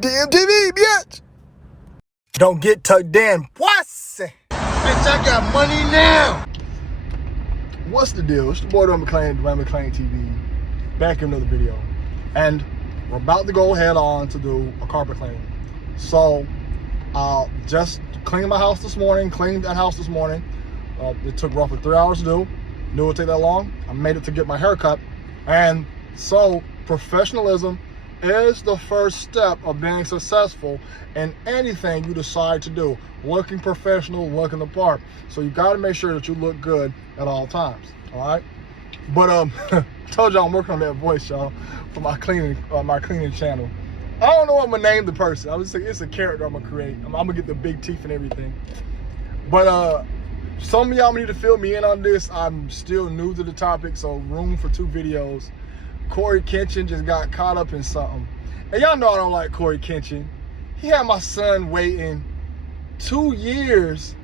Damn TV, bitch. Don't get tucked in, pussy. Bitch, I got money now. What's the deal? It's the boy Dwayne McClain TV. Back in another video. And we're about to go head on to do a carpet cleaning. So, just cleaned my house this morning, cleaned that house this morning. It took roughly 3 hours to do. Knew it would take that long. I made it to get my hair cut. And so, professionalism is the first step of being successful in anything you decide to do. Looking professional, looking the part. So you got to make sure that you look good at all times. All right. But I told y'all I'm working on that voice, y'all, for my cleaning channel. I don't know what I'm gonna name the person. I was saying it's a character I'm gonna create. I'm gonna get the big teeth and everything. But some of y'all need to fill me in on this. I'm still new to the topic, so room for 2 videos. CoryxKenshin just got caught up in something. And y'all know I don't like CoryxKenshin. He had my son waiting 6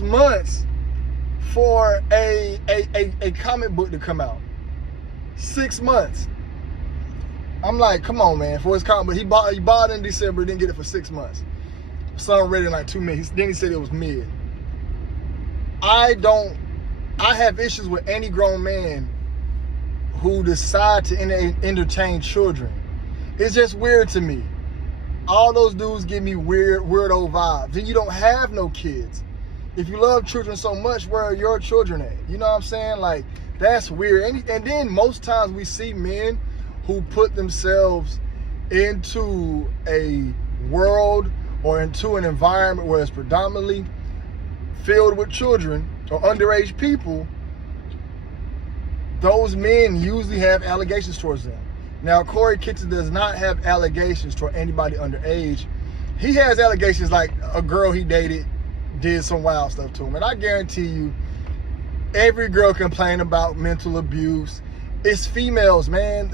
months for a comic book to come out. 6 months. I'm like, come on, man. For his comic book, he bought it in December, didn't get it for 6 months. Son read it in like 2 minutes. Then he said it was mid. I have issues with any grown man who decide to entertain children. It's just weird to me. All those dudes give me weirdo vibes. And you don't have no kids. If you love children so much, where are your children at? You know what I'm saying? Like, that's weird. And then most times we see men who put themselves into a world or into an environment where it's predominantly filled with children or underage people. Those men usually have allegations towards them. Now, CoryxKenshin does not have allegations toward anybody underage. He has allegations like a girl he dated did some wild stuff to him. And I guarantee you, every girl complain about mental abuse. It's females, man.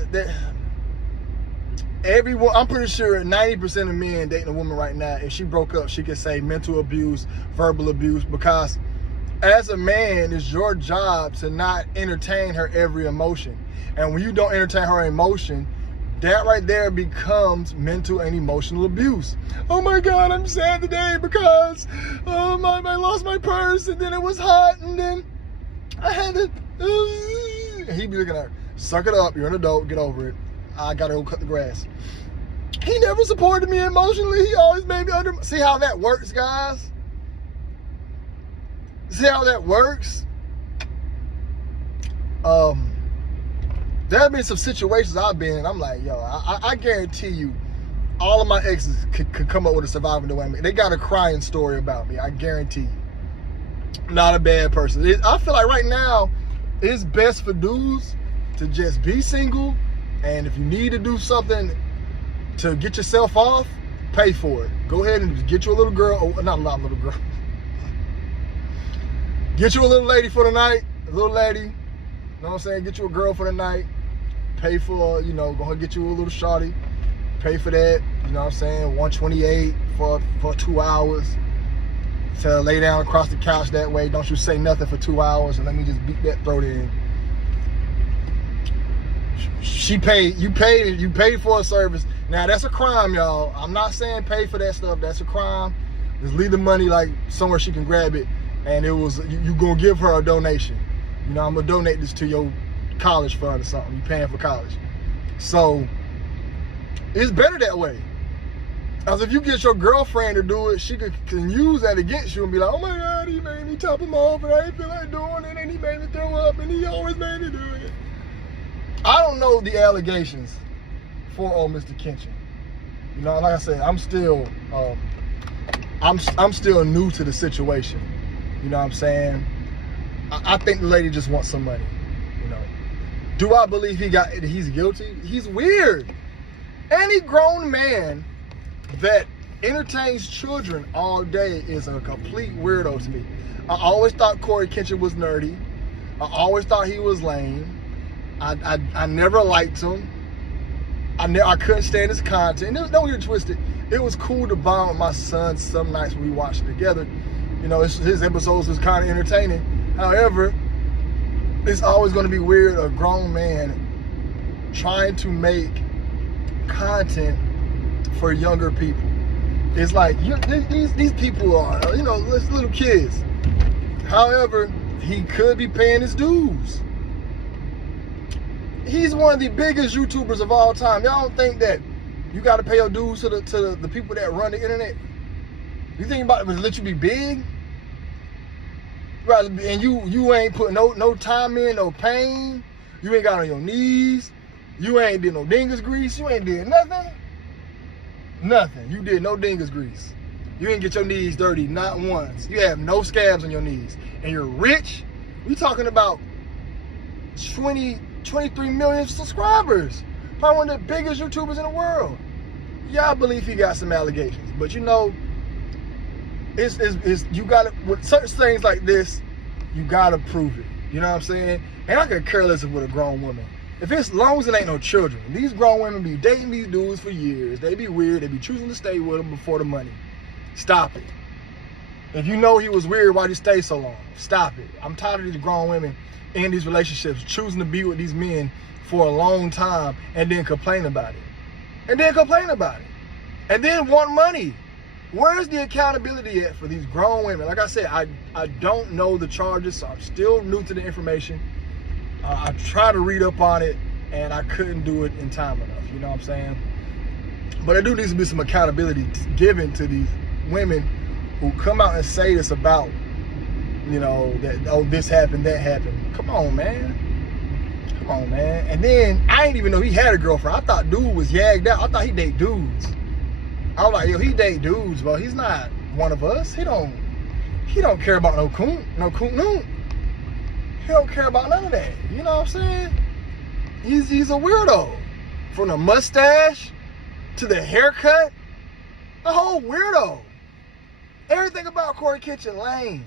Everyone, I'm pretty sure 90% of men dating a woman right now, if she broke up, she could say mental abuse, verbal abuse, because as a man, it's your job to not entertain her every emotion. And when you don't entertain her emotion, that right there becomes mental and emotional abuse. Oh my God, I'm sad today because I lost my purse and then it was hot and then I had to... He'd be looking at her, suck it up, you're an adult, get over it. I gotta go cut the grass. He never supported me emotionally. He always made me under... See how that works, guys? See how that works? There have been some situations I've been in. I'm like, yo, I guarantee you, all of my exes could come up with a surviving dilemma. They got a crying story about me. I guarantee you. Not a bad person. I feel like right now, it's best for dudes to just be single. And if you need to do something to get yourself off, pay for it. Go ahead and get you a little girl. Oh, not a little girl. Get you a little lady for the night. A little lady. You know what I'm saying? Get you a girl for the night. Pay for, go ahead and get you a little shawty. Pay for that. You know what I'm saying? $128 for 2 hours. To lay down across the couch that way. Don't you say nothing for 2 hours and let me just beat that throat in. You paid for a service. Now that's a crime, y'all. I'm not saying pay for that stuff. That's a crime. Just leave the money like somewhere she can grab it. And it was, you gonna give her a donation. You know, I'm gonna donate this to your college fund or something. You paying for college. So, it's better that way. Because if you get your girlfriend to do it, she can use that against you and be like, oh my God, he made me top him off and I didn't feel like doing it and he made me throw up and he always made me do it. I don't know the allegations for old Mr. Kinchin. You know, like I said, I'm still new to the situation. You know what I'm saying? I think the lady just wants some money. You know, do I believe he's guilty? He's weird. Any grown man that entertains children all day is a complete weirdo to me. I always thought CoryxKenshin was nerdy. I always thought he was lame. I never liked him. I couldn't stand his content. Don't get it twisted. It was cool to bond with my son some nights when we watched it together. You know, his episodes was kind of entertaining. However, it's always going to be weird, a grown man trying to make content for younger people. It's like these people are, little kids. However, he could be paying his dues. He's one of the biggest YouTubers of all time. Y'all don't think that you got to pay your dues to the people that run the internet? You think about it to let you be big? Right, and you ain't put no time in, no pain. You ain't got on your knees. You ain't did no dingus grease. You ain't did nothing. Nothing. You did no dingus grease. You ain't get your knees dirty not once. You have no scabs on your knees. And you're rich. We talking about 23 million subscribers. Probably one of the biggest YouTubers in the world. Yeah, I believe he got some allegations. But it's you gotta, with such things like this, you gotta prove it. You know what I'm saying? And I could care less with a grown woman. If it's long as it ain't no children, these grown women be dating these dudes for years. They be weird. They be choosing to stay with them before the money. Stop it. If you know he was weird, why'd you stay so long? Stop it. I'm tired of these grown women in these relationships choosing to be with these men for a long time and then complain about it. And then want money. Where's the accountability at for these grown women? Like I said, I don't know the charges, so I'm still new to the information. I tried to read up on it, and I couldn't do it in time enough. You know what I'm saying? But there do need to be some accountability given to these women who come out and say this about, that, this happened, that happened. Come on, man. And then, I didn't even know he had a girlfriend. I thought dude was yagged out. I thought he date dudes. I was like, yo, he date dudes, bro. He's not one of us. He don't care about no coon. He don't care about none of that. You know what I'm saying? He's a weirdo. From the mustache to the haircut, a whole weirdo. Everything about CoryxKenshin lame.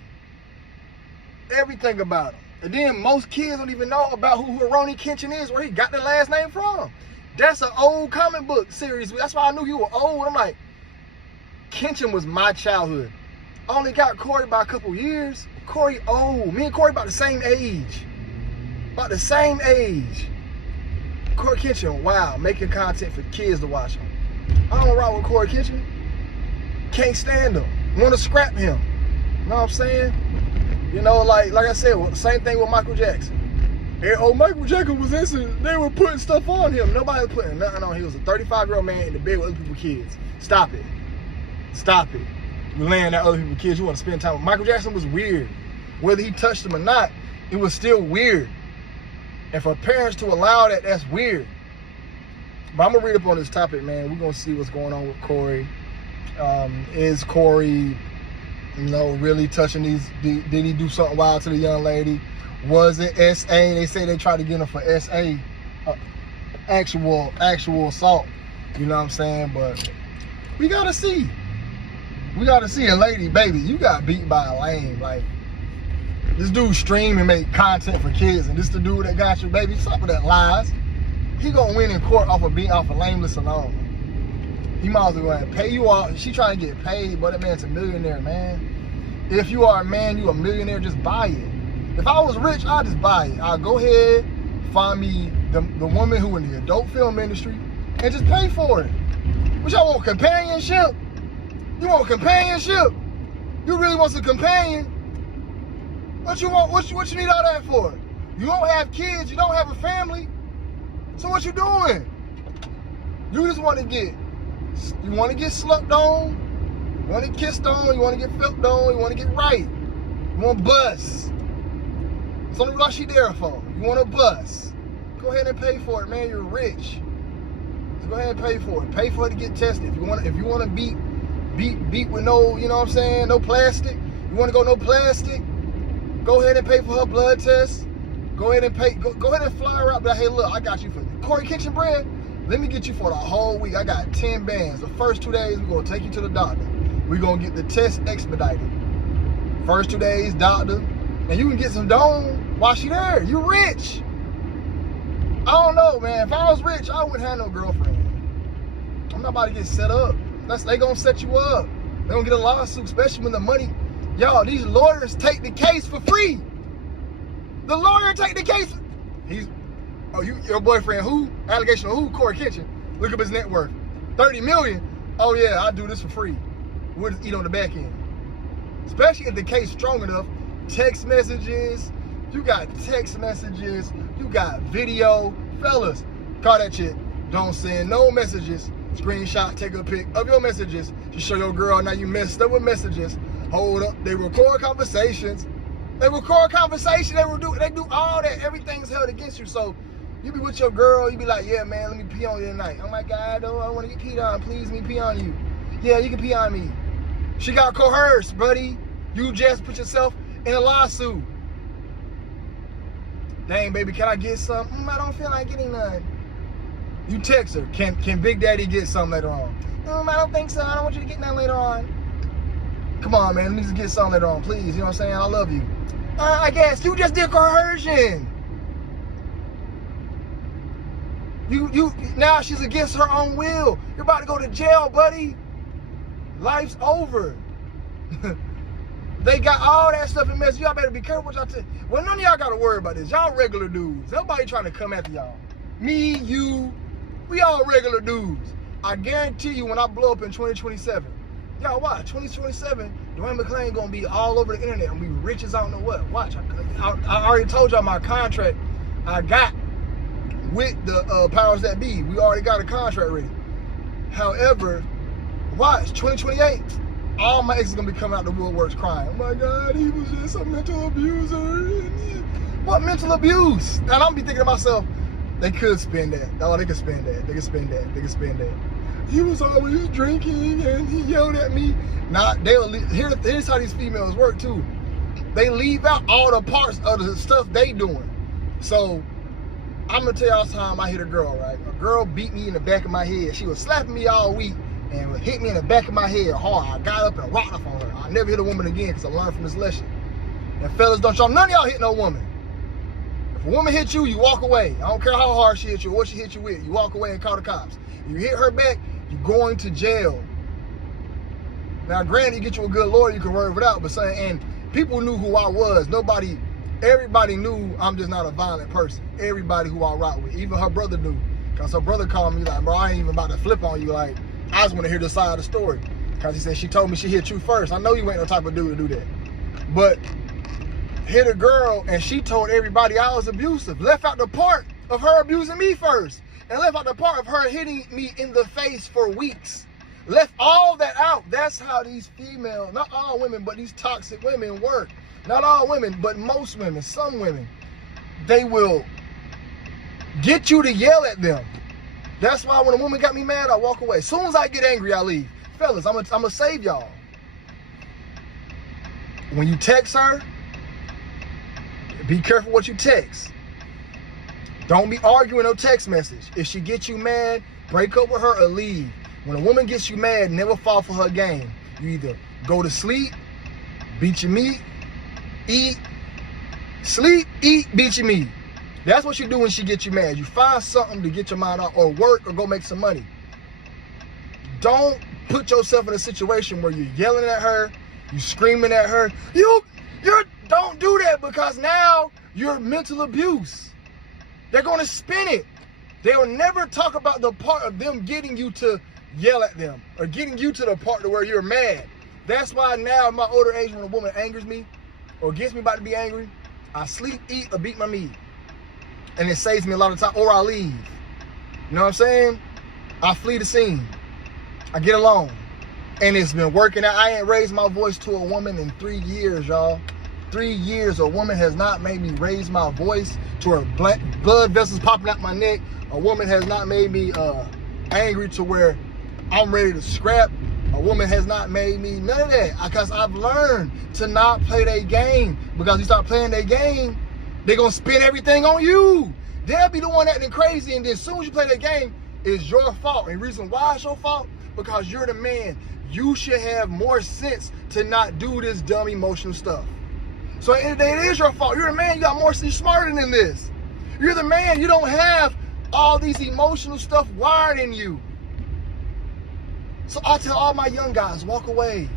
Everything about him. And then most kids don't even know about who Kinchin is, where he got the last name from. That's an old comic book series. That's why I knew you were old. I'm like, Kinchin was my childhood. I only got Cory by a couple years. Cory old. Me and Cory about the same age. CoryxKenshin, wow, making content for kids to watch him. I don't rock with CoryxKenshin. Can't stand him. Want to scrap him. You know what I'm saying? Like I said, same thing with Michael Jackson. And, Michael Jackson was innocent. They were putting stuff on him. Nobody was putting nothing on him. He was a 35-year-old man in the bed with other people's kids. Stop it. You're laying at other people's kids. You want to spend time with Michael Jackson was weird. Whether he touched them or not, it was still weird. And for parents to allow that, that's weird. But I'm going to read up on this topic, man. We're going to see what's going on with Cory. Is Cory, really touching these? Did he do something wild to the young lady? Was it SA? They say they tried to get him for SA, actual assault. You know what I'm saying? But we gotta see. A lady, baby, you got beat by a lame. Like, this dude stream and make content for kids, and this the dude that got you, baby. Stop with that lies. He gonna win in court off of lameness alone. He might as well go ahead and pay you off. She trying to get paid, but that man's a millionaire, man. If you are a man, you a millionaire, just buy it. If I was rich, I'd just buy it. I'll go ahead, find me the woman who in the adult film industry, and just pay for it. What y'all want, companionship? You want companionship? You really want some companion? What you want? What you need all that for? You don't have kids, you don't have a family. So what you doing? You just want to get slept on, you want to get kissed on, you want to get felt on, you want to get right. You want to bust. It's only what she there for. You want to bust. Go ahead and pay for it, man. You're rich. So go ahead and pay for it. Pay for it to get tested. If you want to beat with no, you know what I'm saying, no plastic. You want to go no plastic? Go ahead and pay for her blood test. Go ahead and pay. Go ahead and fly her out. But hey, look, I got you for CoryxKenshin bread. Let me get you for the whole week. I got 10 bands. The first 2 days, we're gonna take you to the doctor. We're gonna get the test expedited. First 2 days, doctor, and you can get some dome while she there. You rich. I don't know, man. If I was rich, I wouldn't have no girlfriend. I'm not about to get set up. They gonna set you up. They gonna get a lawsuit, especially when the money. Y'all, these lawyers take the case for free. The lawyer take the case. Your boyfriend who? Allegation of who? CoryxKenshin. Look up his net worth. 30 million. oh yeah, I do this for free. We'll just eat on the back end. Especially if the case strong enough. Text messages, you got text messages, you got video. Fellas, call that shit. Don't send no messages. Screenshot, take a pic of your messages to show your girl now you messed up with messages. Hold up, they record conversations. They do all that. Everything's held against you. So you be with your girl, you be like, yeah, man, let me pee on you tonight. Oh my God, I want to get peed on. Please, let me pee on you. Yeah, you can pee on me. She got coerced, buddy. You just put yourself in a lawsuit. Dang, baby, can I get some? I don't feel like getting none. You text her, can Big Daddy get some later on? I don't think so. I don't want you to get none later on. Come on, man, let me just get some later on, please. You know what I'm saying? I love you. I guess you just did coercion. You now she's against her own will. You're about to go to jail, buddy. Life's over. They got all that stuff in mess. Y'all better be careful what y'all tell. Well, none of y'all gotta worry about this. Y'all regular dudes. Nobody trying to come after y'all. Me, you, we all regular dudes. I guarantee you when I blow up in 2027, y'all watch, 2027, Dwayne McClain gonna be all over the internet and be rich as I don't know what. Watch, I already told y'all my contract I got with the powers that be. We already got a contract ready. However, watch, 2028, all my exes gonna be coming out the woodworks crying. Oh my God, he was just a mental abuser. What mental abuse? And I'm be thinking to myself, they could spend that. Oh, they could spend that. They could spend that. They could spend that. He was always drinking and he yelled at me. Now, here's how these females work too. They leave out all the parts of the stuff they doing. So, I'm gonna tell y'all time I hit a girl, right? A girl beat me in the back of my head. She was slapping me all week and hit me in the back of my head hard. I got up and rocked up on her. I never hit a woman again because I learned from this lesson. And fellas, don't y'all, none of y'all hit no woman. If a woman hits you, you walk away. I don't care how hard she hit you or what she hit you with. You walk away and call the cops. If you hit her back, you're going to jail. Now, granted, you get you a good lawyer, you can work it out, but saying, and people knew who I was. Everybody knew I'm just not a violent person. Everybody who I rock with, even her brother knew. Because her brother called me like, bro, I ain't even about to flip on you. Like, I just want to hear the side of the story. Because he said, she told me she hit you first. I know you ain't no type of dude to do that. But hit a girl and she told everybody I was abusive. Left out the part of her abusing me first. And left out the part of her hitting me in the face for weeks. Left all that out. That's how these female, not all women, but these toxic women work. Not all women, but most women, some women, they will get you to yell at them. That's why when a woman got me mad, I walk away. As soon as I get angry, I leave. Fellas, I'm gonna save y'all. When you text her, be careful what you text. Don't be arguing no text message. If she gets you mad, break up with her or leave. When a woman gets you mad, never fall for her game. You either go to sleep, beat your meat, eat, sleep, eat, beat your meat. That's what you do when she gets you mad. You find something to get your mind out or work or go make some money. Don't put yourself in a situation where you're yelling at her, you screaming at her. Don't do that because now you're mental abuse. They're going to spin it. They'll never talk about the part of them getting you to yell at them or getting you to the part to where you're mad. That's why now in my older age when a woman angers me or gets me about to be angry, I sleep, eat, or beat my meat. And it saves me a lot of time, or I leave. You know what I'm saying? I flee the scene. I get alone. And it's been working out. I ain't raised my voice to a woman in 3 years, y'all. 3 years, a woman has not made me raise my voice to her blood vessels popping out my neck. A woman has not made me angry to where I'm ready to scrap. A woman has not made me none of that because I've learned to not play their game. Because you start playing their game, they're going to spin everything on you. They'll be the one acting crazy, and then as soon as you play their game, it's your fault. And the reason why it's your fault, because you're the man. You should have more sense to not do this dumb emotional stuff. So at the end of the day, it is your fault. You're the man, you got more, you're smarter than this. You're the man, you don't have all these emotional stuff wired in you. So I tell all my young guys, walk away.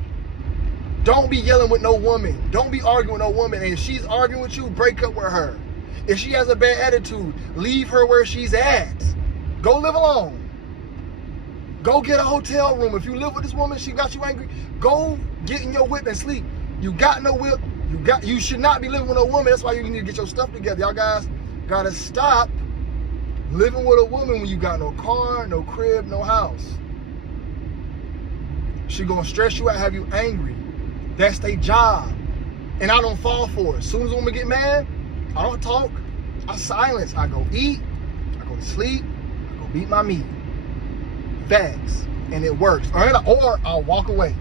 Don't be yelling with no woman. Don't be arguing with no woman. And if she's arguing with you, break up with her. If she has a bad attitude, leave her where she's at. Go live alone. Go get a hotel room. If you live with this woman, she got you angry, go get in your whip and sleep. You got no whip. You should not be living with a woman. That's why you need to get your stuff together. Y'all guys gotta stop living with a woman when you got no car, no crib, no house. She gonna stress you out, have you angry. That's their job. And I don't fall for it. As soon as a woman get mad, I don't talk. I silence. I go eat. I go to sleep. I go beat my meat. Facts. And it works. Or I'll walk away.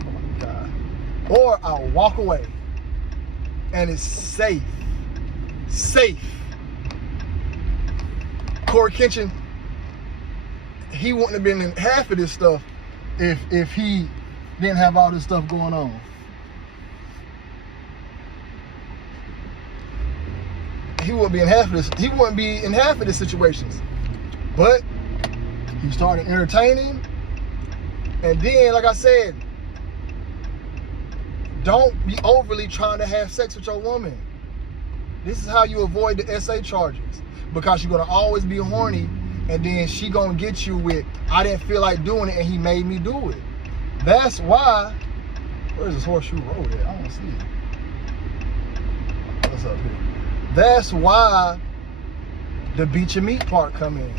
Oh my God. Or I'll walk away. And it's safe. Safe. Cory Kinchin, he wouldn't have been in half of this stuff if he didn't have all this stuff going on. He wouldn't be in half of this. He wouldn't be in half of these situations. But he started entertaining. And then, like I said, don't be overly trying to have sex with your woman. This is how you avoid the SA charges. Because you're gonna always be horny, and then she gonna get you with, I didn't feel like doing it and he made me do it. That's why, where's this horseshoe road at? I don't see it. What's up here? That's why the beat your meat part come in.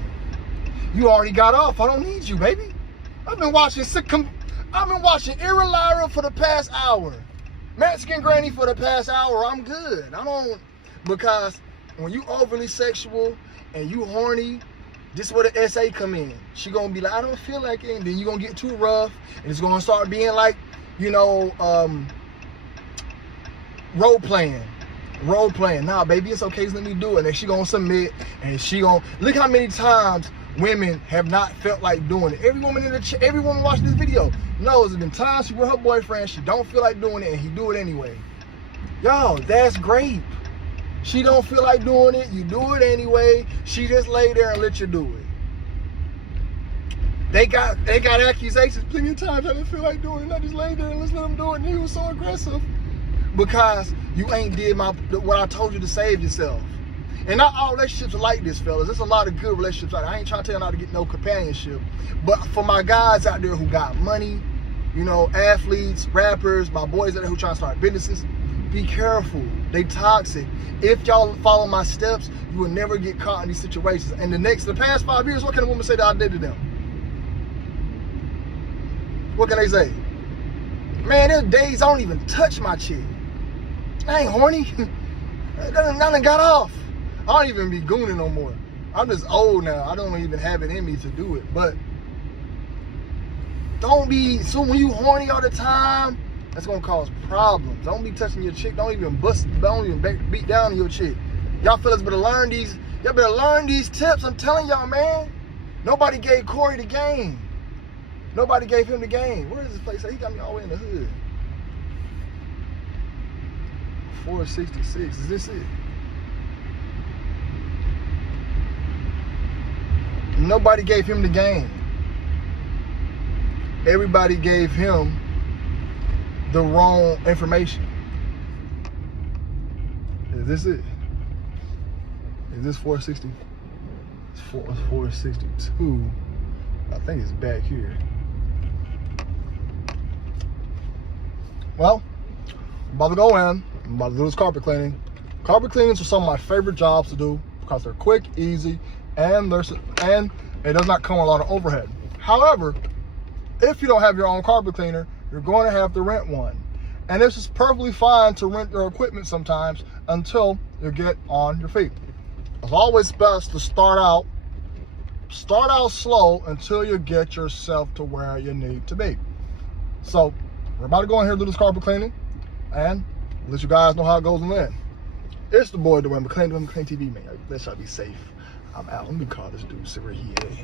You already got off. I don't need you, baby. I've been watching Irreliable for the past hour. Mexican Granny for the past hour. I'm good. Because when you overly sexual and you horny, this is where the SA come in. She gonna be like, I don't feel like it. And then you gonna get too rough, and it's gonna start being like, role playing. Nah, baby, it's okay. Let me do it. And then she gonna submit, and she gonna look how many times women have not felt like doing it. Every woman watching this video knows there's been times she with her boyfriend, she don't feel like doing it, and he do it anyway. Y'all, that's great. She don't feel like doing it, you do it anyway. She just lay there and let you do it. They got accusations plenty of times. I didn't feel like doing it. I just laid there and let him do it, and he was so aggressive. Because you ain't did what I told you to save yourself. And not all relationships are like this, fellas. There's a lot of good relationships out there. I ain't trying to tell you how to get no companionship. But for my guys out there who got money, athletes, rappers, my boys out there who trying to start businesses, be careful. They toxic. If y'all follow my steps, you will never get caught in these situations. And the past 5 years, what can a woman say that I did to them? What can they say? Man, there's days I don't even touch my chick. I ain't horny. I done got off. I don't even be gooning no more. I'm just old now. I don't even have it in me to do it. But don't be, so when you horny all the time, that's gonna cause problems. Don't be touching your chick. Don't even beat down on your chick. Y'all fellas better learn these. Y'all better learn these tips. I'm telling y'all, man. Nobody gave Cory the game. Nobody gave him the game. Where is this place? He got me all the way in the hood. 466. Is this it? Nobody gave him the game. Everybody gave him the wrong information. Is this it? Is this 460? It's 462. I think it's back here. Well, I'm about to go in. I'm about to do this carpet cleaning. Carpet cleanings are some of my favorite jobs to do because they're quick, easy, and it does not come with a lot of overhead. However, if you don't have your own carpet cleaner, you're going to have to rent one. And this is perfectly fine to rent your equipment sometimes until you get on your feet. It's always best to start out slow until you get yourself to where you need to be. So we're about to go in here and do this carpet cleaning and let you guys know how it goes in there. It's the boy, Dwayne McClain, TV, man. Let's try to be safe. I'm out. Let me call this dude, see where he is.